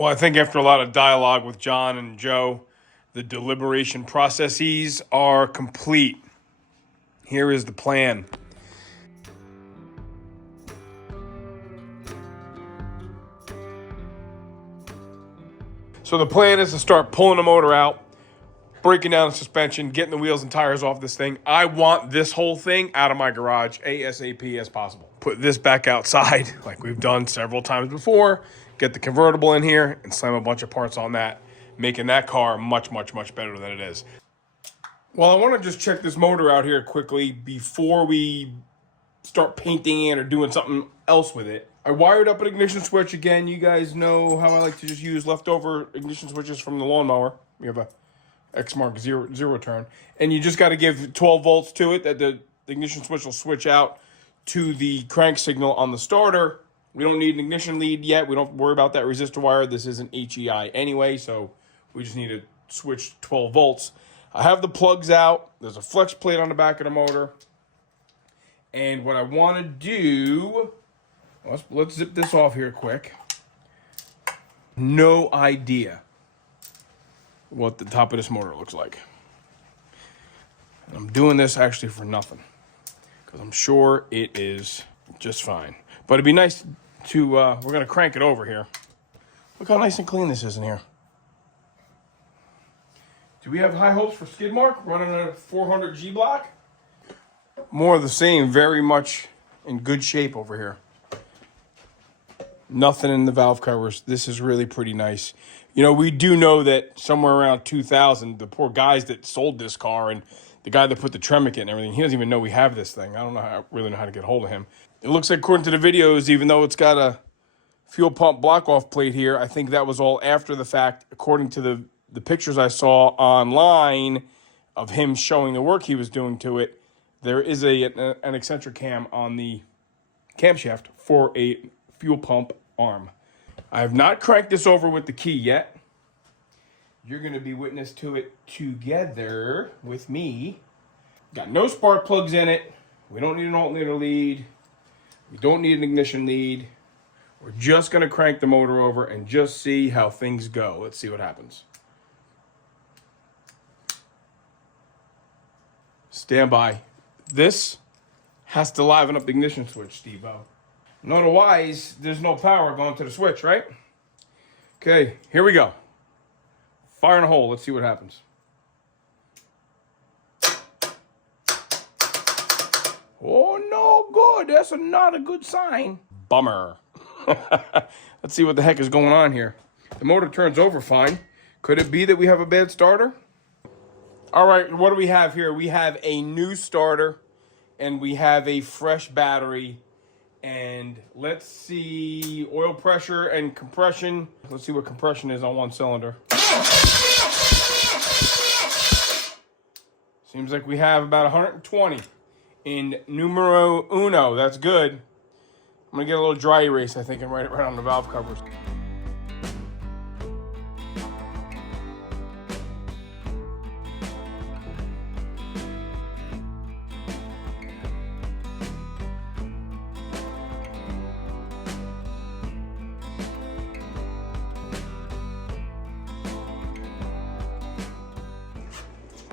Well, I think after a lot of dialogue with John and Joe, the deliberation processes are complete. Here is the plan. So the plan is to start pulling the motor out, breaking down the suspension, getting the wheels and tires off this thing. I want this whole thing out of my garage ASAP as possible. Put this back outside like we've done several times before. Get the convertible in here and slam a bunch of parts on that, making that car much, much, much better than it is. Well, I want to just check this motor out here quickly before we start painting it or doing something else with it. I wired up an ignition switch again. You guys know how I like to just use leftover ignition switches from the lawnmower. We have a X-Mark zero turn. And you just got to give 12 volts to it that the ignition switch will switch out to the crank signal on the starter. We don't need an ignition lead yet. We don't worry about that resistor wire. This isn't HEI anyway, so we just need to switch 12 volts. I have the plugs out. There's a flex plate on the back of the motor. And what I want to do, let's zip this off here quick. No idea what the top of this motor looks like. And I'm doing this actually for nothing, because I'm sure it is just fine. But it'd be nice to, we're going to crank it over here. Look how nice and clean this is in here. Do we have high hopes for skid mark running a 400 G block? More of the same, very much in good shape over here. Nothing in the valve covers. This is really pretty nice. You know, we do know that somewhere around 2000, the poor guys that sold this car and the guy that put the Tremec in and everything, he doesn't even know we have this thing. I don't know really know how to get hold of him. It looks like, according to the videos, even though it's got a fuel pump block-off plate here, I think that was all after the fact, according to the pictures I saw online of him showing the work he was doing to it. There is an eccentric cam on the camshaft for a fuel pump arm. I have not cranked this over with the key yet. You're going to be witness to it together with me. Got no spark plugs in it. We don't need an alternator lead. We don't need an ignition lead. We're just going to crank the motor over and just see how things go. Let's see what happens. Stand by. This has to liven up the ignition switch, Steve-O. Otherwise, there's no power going to the switch, right? Okay, here we go. Fire in a hole. Let's see what happens. Oh, no good. That's not a good sign. Bummer. Let's see what the heck is going on here. The motor turns over fine. Could it be that we have a bad starter? All right, what do we have here? We have a new starter, and we have a fresh battery. And let's see oil pressure and compression. Let's see what compression is on one cylinder. Seems like we have about 120 in numero uno. That's good. I'm gonna get a little dry erase, I think, and write it right on the valve covers.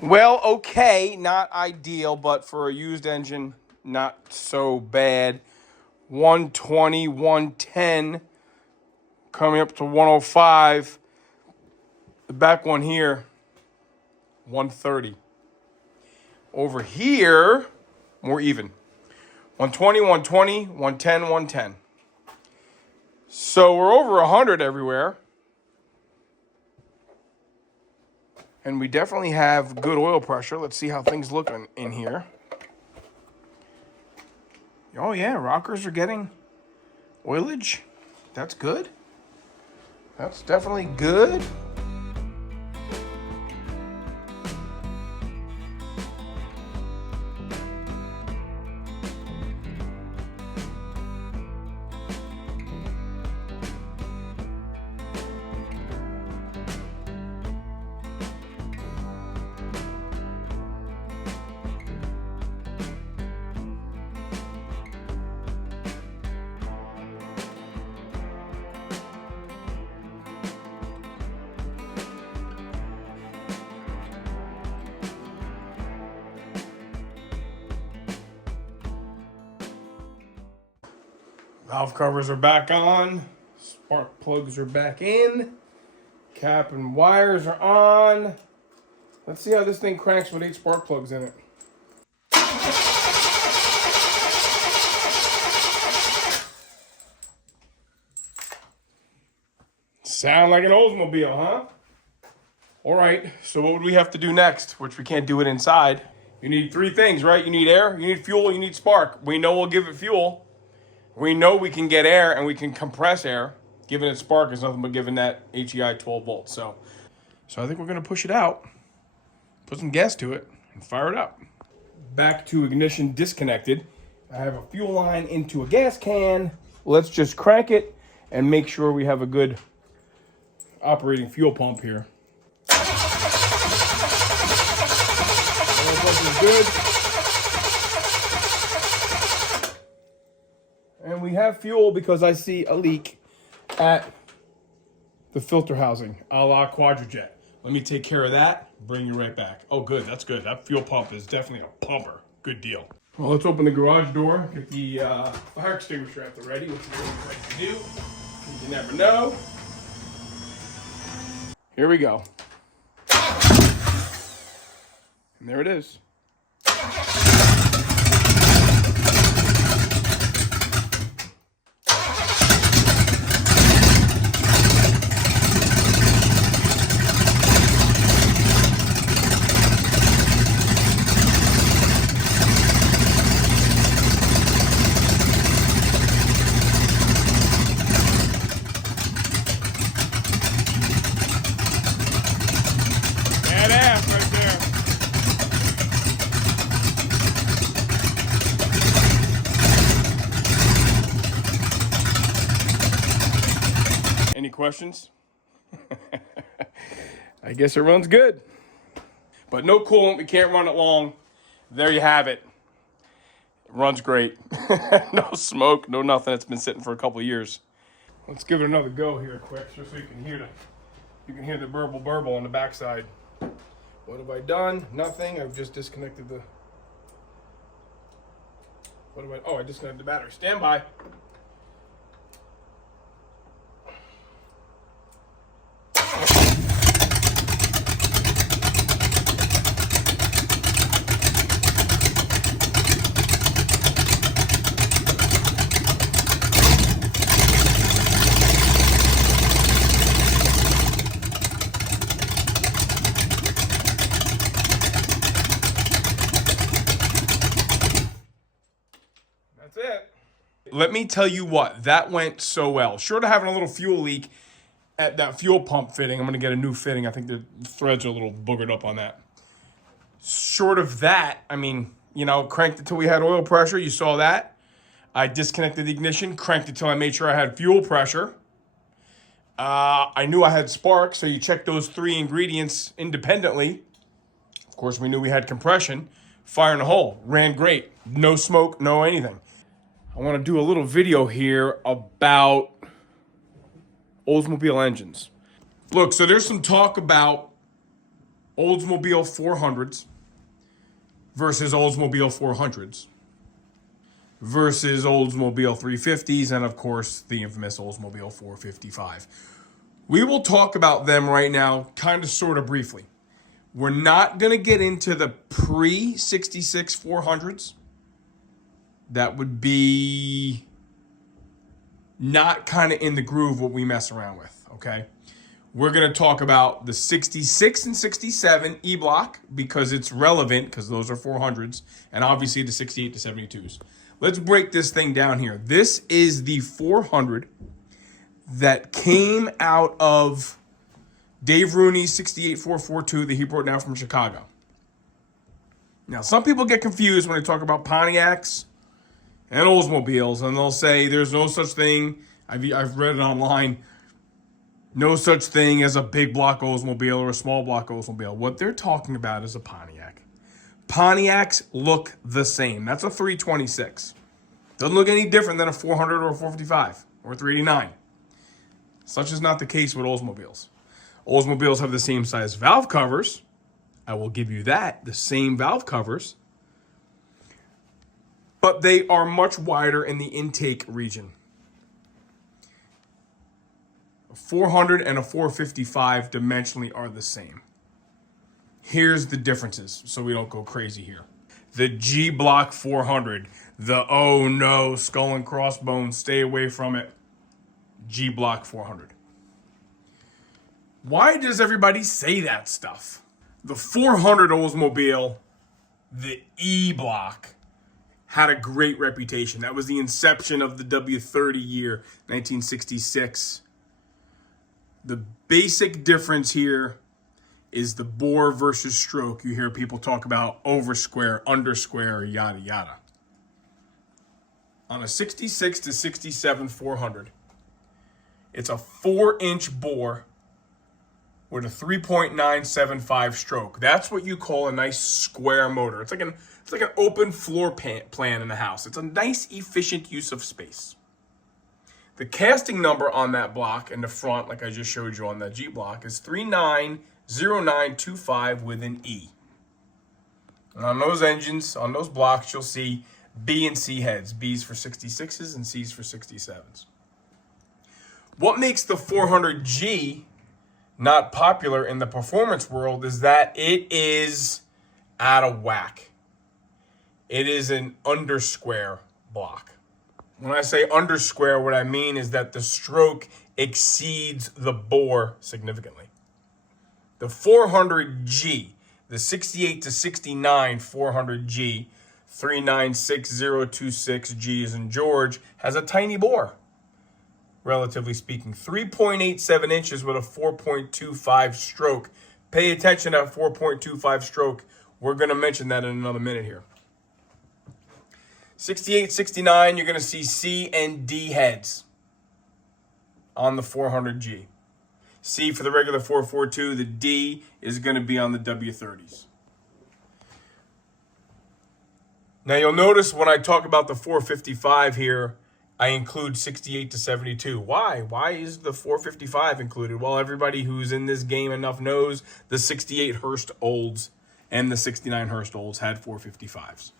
Well, okay, not ideal, but for a used engine, not so bad. 120, 110, coming up to 105. The back one here, 130. Over here, more even. 120, 120, 110, 110. So we're over 100 everywhere. And we definitely have good oil pressure. Let's see how things look in here. Oh yeah, rockers are getting oilage. That's good. That's definitely good. Valve covers are back on. Spark plugs are back in. Cap and wires are on. Let's see how this thing cranks with 8 spark plugs in it. Sound like an Oldsmobile, huh? All right, so what would we have to do next? Which we can't do it inside. You need 3 things, right? You need air, you need fuel, you need spark. We know we'll give it fuel. We know we can get air and we can compress air. Giving it spark is nothing but giving that HEI 12 volts. So I think we're gonna push it out, put some gas to it, and fire it up. Back to ignition disconnected. I have a fuel line into a gas can. Let's just crank it and make sure we have a good operating fuel pump here. Good. And we have fuel because I see a leak at the filter housing, a la Quadrajet. Let me take care of that, bring you right back. Oh, good, that's good. That fuel pump is definitely a pumper. Good deal. Well, let's open the garage door, get the fire extinguisher at the ready, which is what we like to do. You never know. Here we go. And there it is. Badass right there. Any questions? I guess it runs good. But no coolant, we can't run it long. There you have it. It runs great. No smoke, no nothing. It's been sitting for a couple of years. Let's give it another go here quick, just so you can hear the burble on the backside. What have I done? Nothing. I've just disconnected the... I disconnected the battery. Stand by. That's it. Let me tell you what, that went so well. Short of having a little fuel leak at that fuel pump fitting, I'm gonna get a new fitting. I think the threads are a little boogered up on that. Short of that, I mean, you know, cranked it till we had oil pressure. You saw that. I disconnected the ignition, cranked it till I made sure I had fuel pressure. I knew I had spark, so you check those 3 ingredients independently. Of course, we knew we had compression. Fire in the hole, ran great. No smoke, no anything. I want to do a little video here about Oldsmobile engines. Look, so there's some talk about Oldsmobile 400s versus Oldsmobile 400s versus Oldsmobile 350s, and of course, the infamous Oldsmobile 455. We will talk about them right now, kind of sort of briefly. We're not going to get into the pre-66 400s. That would be not kind of in the groove what we mess around with, okay? We're going to talk about the 66 and 67 E-Block because it's relevant because those are 400s, and obviously the 68 to 72s. Let's break this thing down here. This is the 400 that came out of Dave Rooney's 68 442 that he brought down from Chicago. Now, some people get confused when they talk about Pontiacs and Oldsmobiles, and they'll say there's no such thing. I've read it online. No such thing as a big block Oldsmobile or a small block Oldsmobile. What they're talking about is a Pontiac. Pontiacs look the same. That's a 326. Doesn't look any different than a 400 or a 455 or a 389. Such is not the case with Oldsmobiles. Oldsmobiles have the same size valve covers. I will give you that, the same valve covers. But they are much wider in the intake region. 400 and a 455 dimensionally are the same. Here's the differences so we don't go crazy here. The G Block 400, the oh no, skull and crossbones, stay away from it. G Block 400. Why does everybody say that stuff? The 400 Oldsmobile, the E Block, had a great reputation. That was the inception of the W30 year, 1966. The basic difference here is the bore versus stroke. You hear people talk about over square, under square, yada yada. On a 66 to 67 400, it's a 4-inch bore with a 3.975 stroke. That's what you call a nice square motor. It's like an open floor plan in the house. It's a nice, efficient use of space. The casting number on that block in the front, like I just showed you on that G block, is 390925 with an E. And on those engines, on those blocks, you'll see B and C heads. B's for 66s and C's for 67s. What makes the 400G not popular in the performance world is that it is out of whack. It is an under square block. When I say under square, what I mean is that the stroke exceeds the bore significantly. The 400G, the 68 to 69 400G, 396026 G as in George, has a tiny bore, relatively speaking. 3.87 inches with a 4.25 stroke. Pay attention to that 4.25 stroke. We're going to mention that in another minute here. 68, 69, you're going to see C and D heads on the 400G. C for the regular 442, the D is going to be on the W30s. Now you'll notice when I talk about the 455 here, I include 68 to 72. Why? Why is the 455 included? Well, everybody who's in this game enough knows the 68 Hurst Olds and the 69 Hurst Olds had 455s.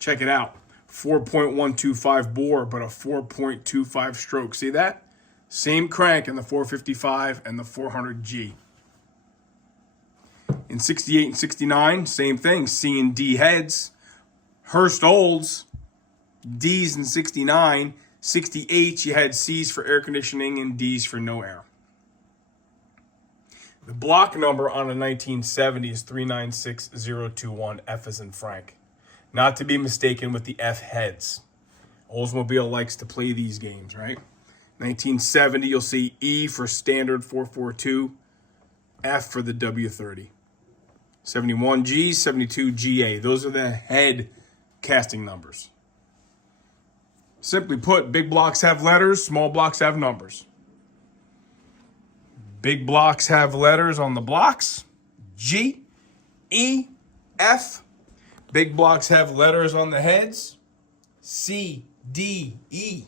Check it out. 4.125 bore, but a 4.25 stroke. See that? Same crank in the 455 and the 400G. In 68 and 69, same thing. C and D heads. Hurst Olds, D's in 69. 68, you had C's for air conditioning and D's for no air. The block number on a 1970 is 396021, F as in Frank. Not to be mistaken with the F heads. Oldsmobile likes to play these games, right? 1970, you'll see E for standard 442, F for the W30. 71G, 72 GA. Those are the head casting numbers. Simply put, big blocks have letters, small blocks have numbers. Big blocks have letters on the blocks, G, E, F. Big blocks have letters on the heads, C, D, E.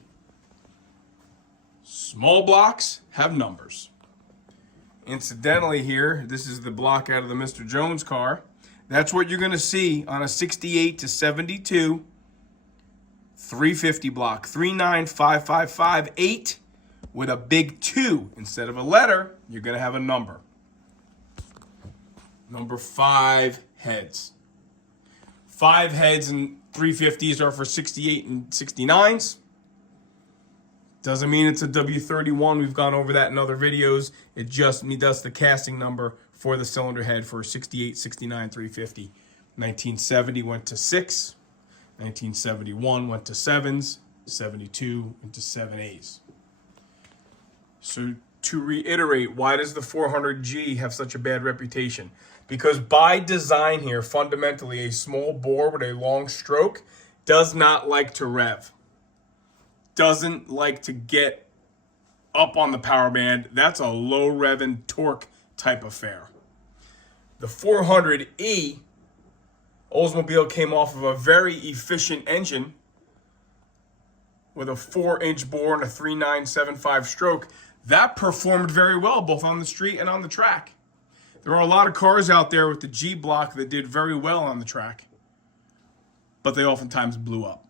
Small blocks have numbers. Incidentally here, this is the block out of the Mr. Jones car. That's what you're going to see on a 68 to 72 350 block. 3955558 with a big 2. Instead of a letter, you're going to have a number. Number 5 heads. 5 heads and 350s are for 68 and 69s. Doesn't mean it's a W31. We've gone over that in other videos. It just means that's the casting number for the cylinder head for 68, 69, 350. 1970 went to 6. 1971 went to 7s. 72 into 7As. So to reiterate, why does the 400G have such a bad reputation? Because by design here, fundamentally, a small bore with a long stroke does not like to rev. Doesn't like to get up on the power band. That's a low rev and torque type affair. The 400E, Oldsmobile came off of a very efficient engine with a 4-inch bore and a 3975 stroke. That performed very well, both on the street and on the track. There are a lot of cars out there with the G block that did very well on the track, but they oftentimes blew up.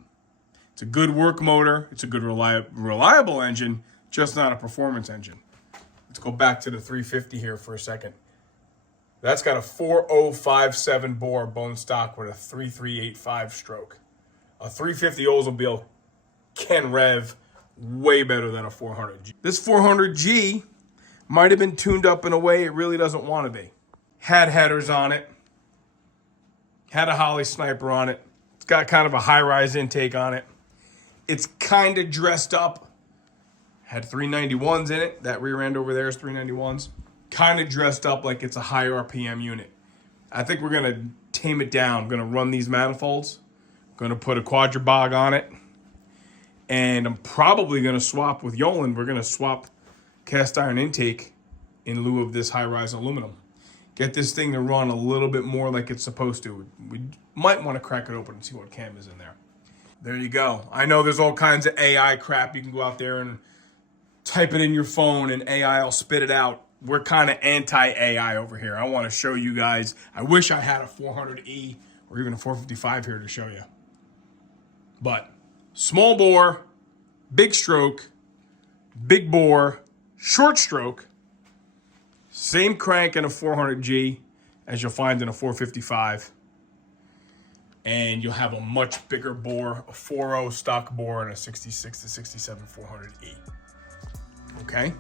It's a good work motor. It's a good reliable engine, just not a performance engine. Let's go back to the 350 here for a second. That's got a 4057 bore bone stock with a 3385 stroke. A 350 Oldsmobile can rev way better than a 400G. This 400G might have been tuned up in a way it really doesn't want to be. Had headers on it. Had a Holly sniper on it. It's got kind of a high-rise intake on it. It's kind of dressed up. Had 391s in it. That rear end over there is 391s. Kind of dressed up like it's a high RPM unit. I think we're going to tame it down. I'm going to run these manifolds. I'm going to put a quadribog on it. And I'm probably going to swap with Yolan. We're going to swap cast iron intake in lieu of this high-rise aluminum. Get this thing to run a little bit more like it's supposed to. We might want to crack it open and see what cam is in there. There you go. I know there's all kinds of AI crap. You can go out there and type it in your phone and AI will spit it out. We're kind of anti-AI over here. I want to show you guys. I wish I had a 400E or even a 455 here to show you. But small bore, big stroke, big bore, short stroke, same crank in a 400G as you'll find in a 455. And you'll have a much bigger bore, a 4.0 stock bore, and a 66 to 67 400E. Okay?